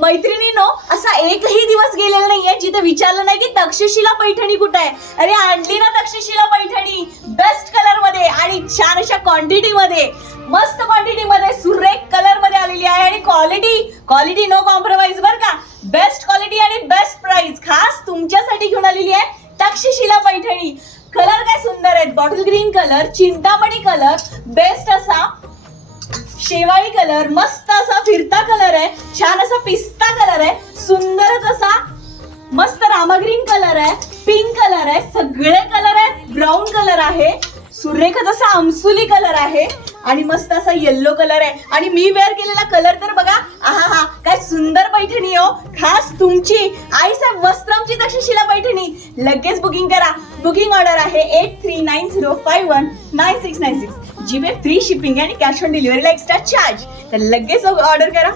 मैत्रिणींनो, असा एकही दिवस गेलेला नाहीये जिथे विचारलं नाही की तक्षशिला पैठणी कुठे आहे. अरे आणली ना तक्षशिला पैठणी, बेस्ट कलर मध्ये आणि छान अशा क्वांटिटी मध्ये, मस्त क्वांटिटी मध्ये, सुरेख कलर मध्ये आलेली आहे. आणि क्वालिटी नो कॉम्प्रोमाइज बर का. बेस्ट क्वालिटी आणि बेस्ट प्राइस खास तुमच्यासाठी घेऊन आलेली आहे तक्षशिला पैठणी. कलर काय सुंदर आहेत, bottle green colour, Chintamani colour, best असा शेवाळी कलर, मस्त असा फिरता कलर आहे, छान असा पिस्ता कलर आहे, सुंदरच असा मस्त रामा ग्रीन कलर आहे, पिंक कलर आहे, सगळे कलर आहेत, ब्राऊन कलर आहे, सुरेखच असा आमसुली कलर आहे आणि मस्त असा येल्लो कलर आहे. आणि मी वेअर केलेला कलर तर बघा, आहा काय सुंदर पैठणी हो, खास तुमची आईसाहेब वस्त्रमची तक्षशिला पैठणी. लगेच बुकिंग करा. बुकिंग ऑर्डर आहे 8390519696. जीपे फ्री शिपिंग आणि कॅश ऑन डिलिव्हरीला एक्स्ट्रा चार्ज. तर लगेच ऑर्डर करा.